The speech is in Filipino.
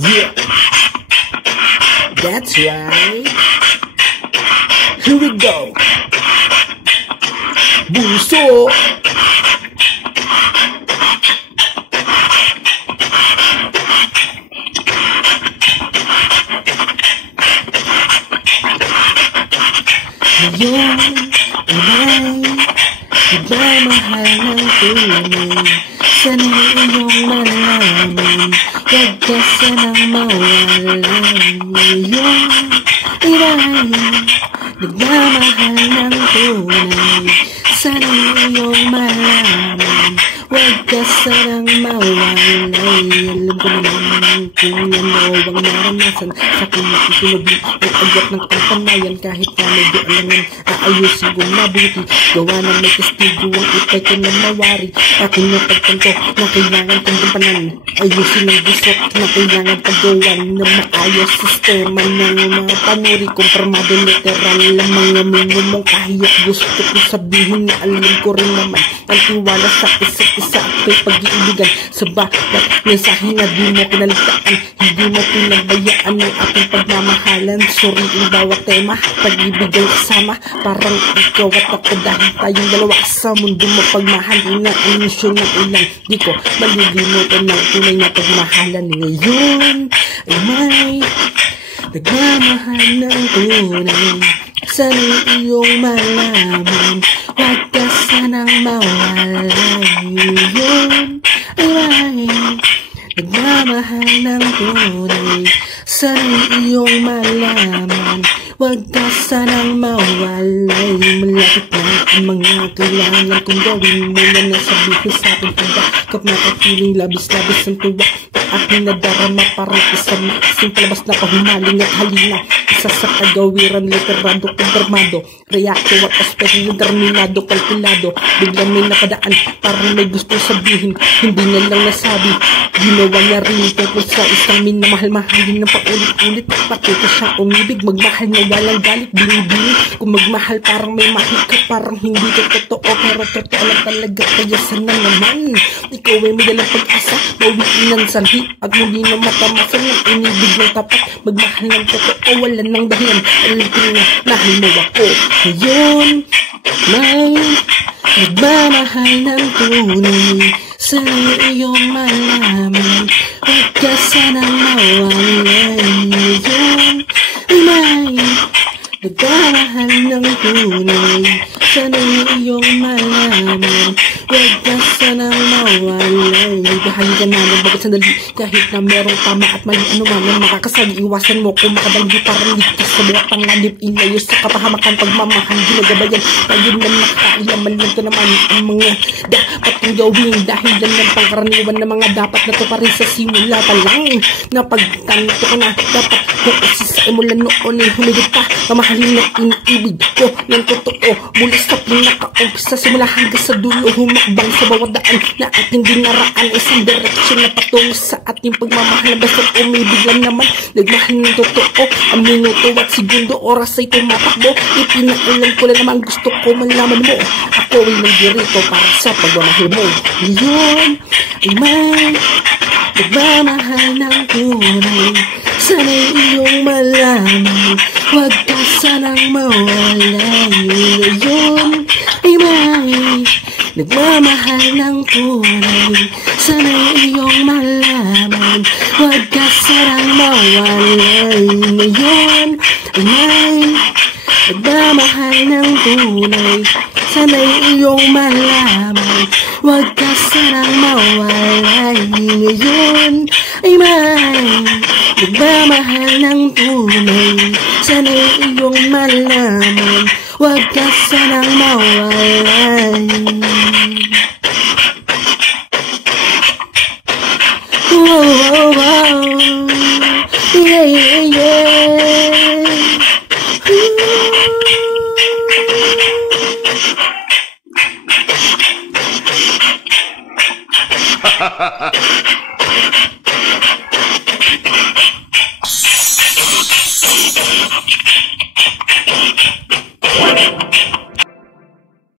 Yeah, that's right. Here we go. Bunso. Ngayon ay nagmamahal ng tunay. Sana'y iyong malaman, huwag ka sanang mawalay. Ngayon ay nagmamahal ng tunay. Sana'y iyong malaman, huwag ka sanang mawalay. Alam ko naman kung yan o ang naranasan sa kinakitulog ang agwat ng kampanayan. Kahit na medyo alangan, aayusin kong mabuti. Gawa ng may testigo ang ipay ko na mawari. Aking napagtanto na kailangan kong gampanan. Ayusin ang gusot na kailangan paggawan na maayos sistema ng mga panuri. Kompramado literal ang mga minumong kahit gusto ko sabihin na alam ko rin naman ang tiwala sa isa't isa at pag-iibigan. Sa bawat mensahe na di mo pinalitaan, hindi mo pinabayaan ng aking pagmamahalan. Suriin bawat tema, pag-ibigay kasama. Parang ikaw at ako dahil tayong dalawa sa mundo mapagmahal. Na ang misyon ng ilang di ko malilimutan ng tunay na pagmahalan. Ngayon ay may nagmamahal ng tunay. Sana'y iyong malaman, huwag ka sanang mawalay. Ngayon ay may nagmamahal ng tunay. Sana'y iyong malaman, huwag ka sanang mawalay. Malapit na ang mga kailangan kong gawin. Mula na sabihin sa akin pagdakap na kapiling labis-labis ang tuwa. Aking nadarama parang isang makasing palabas na kahumaling at halina. Isa sa kagawiran, literado, kumpirmado, reacto at aspect, determinado, kalkulado. Biglang may napadaan, parang may gusto sabihin, hindi niya lang nasabi. Ginawa niya rin tungkol sa isang minamahal-mahalin ng paulit-ulit. Pati ko siyang umibig, magmahal na walang galit, binibini. Kung magmahal parang may mahal ka, parang hindi ka totoo, pero totoo lang talaga. Kaya sana naman ikaw ay may dalang pag-asa, mawiin ng sanhi at muli na matamasan ng inibig ng tapat. Magmahal ng totoo, wala ng dahilan. Alam ko na mahal mo ako. Ngayon may nagmamahal ng tunay. Sana'y iyong malaman, huwag ka sanang mawalay. Ngayon ay may nagmamahal ng tunay. Sana'y iyong malaman, huwag ka sanang mawalay. Bahagi ka namin bagat sandali, kahit na merong tama at mali anuman ang makakasali. Iwasan mo kung makadalgi parang ligtas sa buwak panganib. Ilayo sa kapahamakan, pagmamahal ginagabayan. Tayo na nakailaman lang ito naman ang mga dapat kong gawin. Dahil yan ng pangkaraniwan na mga dapat na ito pa rin sa simula pa lang. Napagtanto ko na dapat kung isisain mo lang noon ay humigit pa. Pamahalin na iniibig ko ng totoo. Mula sa pinaka-umpisa simula hanggang sa dulo, humakbang sa bawat daan na ating dinaraan. Isang direksyon na patungo sa ating pagmamahal. Basta umibig lang naman, nagmahal ng totoo. Ang minuto at segundo, oras ay tumatakbo. Ipinaulan ko lang naman, gusto ko malaman mo. Ako ay nagdirito para sa pagmamahal mo. Ngayon ay may nagmamahal ng tunay. Sana'y iyong malaman, huwag ka sanang mawalay. Ngayon ay may nagmamahal ng tunay. Sana'y iyong malaman, huwag ka sanang mawalay. Ngayon ay may nagmamahal ng tunay. Sana'y iyong malaman, huwag ka sanang mawalay. Ngayon ay may nagmamahal ng tunay. Sana'y iyong malaman, huwag ka sanang mawalay. Wow, wow, wow. Yeah, yeah, yeah. Ha ha ha.